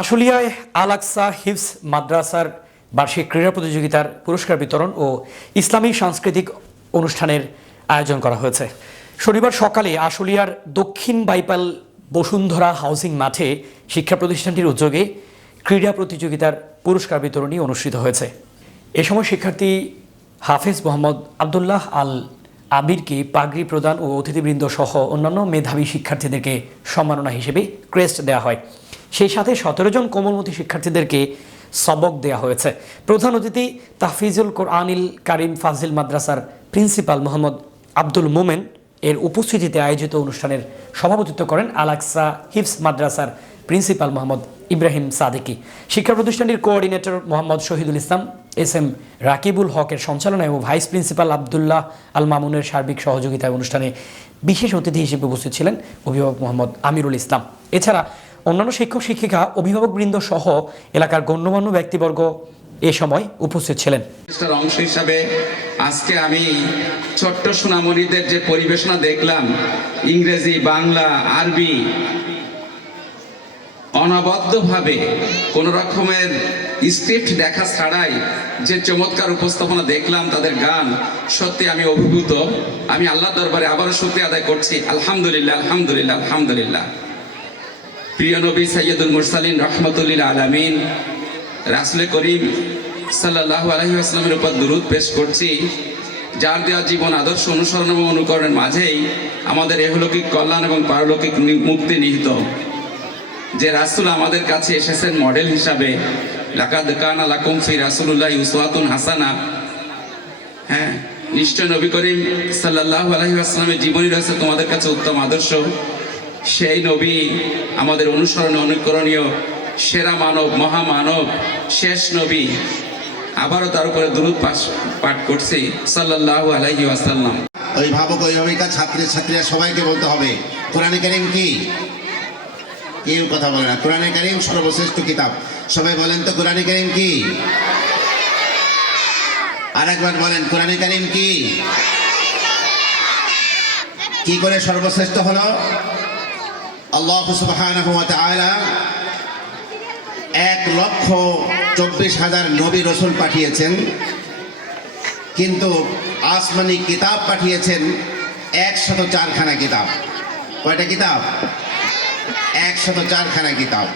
আশুলিয়ায় আল আকসা হিফজ মাদ্রাসার বার্ষিক ক্রীড়া প্রতিযোগিতার পুরস্কার বিতরণ ও ইসলামী সাংস্কৃতিক অনুষ্ঠানের আয়োজন করা হয়েছে। শনিবার সকালে আশুলিয়ার দক্ষিণ বাইপাল বসুন্ধরা হাউজিং মাঠে শিক্ষা প্রতিষ্ঠানটির উদ্যোগে ক্রীড়া প্রতিযোগিতার পুরস্কার বিতরণী অনুষ্ঠিত হয়েছে। এ সময় শিক্ষার্থী হাফেজ মোহাম্মদ আবদুল্লাহ আল আবিরকে পাগড়ি প্রদান ও অতিথিবৃন্দ সহ অন্যান্য মেধাবী শিক্ষার্থীদেরকে সম্মাননা হিসেবে ক্রেস্ট দেওয়া হয়। সেই সাথে 17 জন কোমলমতি শিক্ষার্থীদেরকে সবক দেওয়া হয়েছে। প্রধান অতিথি তাহফিজুল কোরআনিল কারিম ফাজিল মাদ্রাসার প্রিন্সিপাল মোহাম্মদ আব্দুল মোমেন এর উপস্থিতিতে আয়োজিত অনুষ্ঠানের সভাপতিত্ব করেন আল আকসা হিফজ মাদ্রাসার প্রিন্সিপাল মোহাম্মদ ইব্রাহিম সাদিকি। শিক্ষা প্রতিষ্ঠানটির কোঅর্ডিনেটর মোহাম্মদ শহীদুল ইসলাম, এস.এম. রাকিবুল হকের সঞ্চালনায় ও ভাইস প্রিন্সিপাল আবদুল্লাহ আল মামুনের সার্বিক সহযোগিতায় অনুষ্ঠানে বিশেষ অতিথি হিসেবে উপস্থিত ছিলেন অভিভাবক মোহাম্মদ আমিরুল ইসলাম। এছাড়া অন্যান্য শিক্ষক শিক্ষিকা, অভিভাবকবৃন্দ সহ এলাকার গণ্যমান্য ব্যক্তিবর্গ এ সময় উপস্থিত ছিলেন। অংশ হিসাবে আজকে আমি ছোট্ট সোনামণিদের যে পরিবেশনা দেখলাম, ইংরেজি, বাংলা, আরবি অনবদ্যভাবে কোন রকমের স্ক্রিপ্ট দেখা ছাড়াই যে চমৎকার উপস্থাপনা দেখলাম, তাদের গান, সত্যি আমি অভিভূত। আমি আল্লাহর দরবারে আবারও শুকরিয়া আদায় করছি। আলহামদুলিল্লাহ, আলহামদুলিল্লাহ, আলহামদুলিল্লাহ। প্রিয় নবী সাইয়্যিদুল মুরসালিন রহমতুল্লিল আলামিন রাসূল করিম সাল্লাল্লাহু আলাইহি ওয়াসাল্লামের উপর দুরূদ পেশ করছি, যার দেওয়া জীবন আদর্শ অনুসরণ এবং অনুকরণের মাঝেই আমাদের ইহলৌকিক কল্যাণ এবং পারলৌকিক মুক্তি নিহিত। যে রাসূল আমাদের কাছে এসেছেন মডেল হিসাবে, লাকাদ কানা লাকুম ফি রাসূলিল্লাহি উসওয়াতুন হাসানা। হ্যাঁ, নিশ্চয় নবী করিম সাল্লাল্লাহু আলাইহি ওয়াসাল্লামের জীবনী রয়েছে তোমাদের কাছে উত্তম আদর্শ। সেই নবী আমাদের অনুসরণ অনুকরণীয় সেরা মানব, মহামানব, শেষ নবী। আবারও তার উপরে দুরূদ পাঠ করছি সাল্লাল্লাহু আলাইহি ওয়াসাল্লাম। অভিভাবক, অভিভাবিকা, ছাত্রীরা সবাইকে বলতে হবে কোরআনে কারীম কি? কেউ কথা বলে না। কোরআনে কারীম সর্বশ্রেষ্ঠ কিতাব। সবাই বলেন তো কোরআনে কারীম কি? আরেকবার বলেন কোরআনে কারীম কি? কি করে সর্বশ্রেষ্ঠ হলো? আল্লাহ সুবহানাহু ওয়া তাআলা 1,24,000 নবী রাসূল পাঠিয়েছেন, কিন্তু আসমানি কিতাব পাঠিয়েছেন 104 খানা কিতাব। কয়টা কিতাব? 104 খানা কিতাব।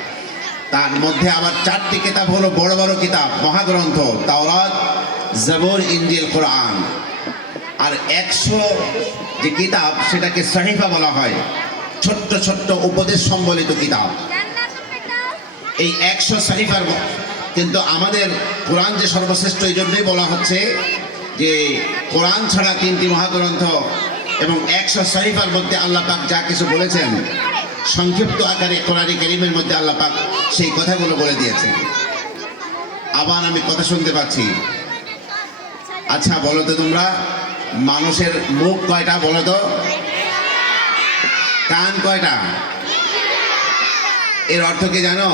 তার মধ্যে আবার 4টি কিতাব হলো বড় বড় কিতাব, মহাগ্রন্থ, তাওরাত, জবুর, ইনজিল, কোরআন। আর 100 যে কিতাব সেটাকে সাহিফা বলা হয়, ছোট্ট ছোট্ট উপদেশ সম্বলিত কিতাব। এই 100 সাহিফার কিন্তু আমাদের কোরআন যে সর্বশ্রেষ্ঠ, এই জন্যই বলা হচ্ছে যে কোরআন ছাড়া 3টি মহাগ্রন্থ এবং 100 সাহিফার মধ্যে আল্লাহ পাক যা কিছু বলেছেন সংক্ষিপ্ত আকারে কোরআনে কারীমের মধ্যে আল্লাহ পাক সেই কথাগুলো বলে দিয়েছেন। আবার আমি কথা শুনতে পাচ্ছি। আচ্ছা বলো তো তোমরা, মানুষের মুখ কয়টা বলো তো? কান কয়টা? এর অর্থ কি জানো?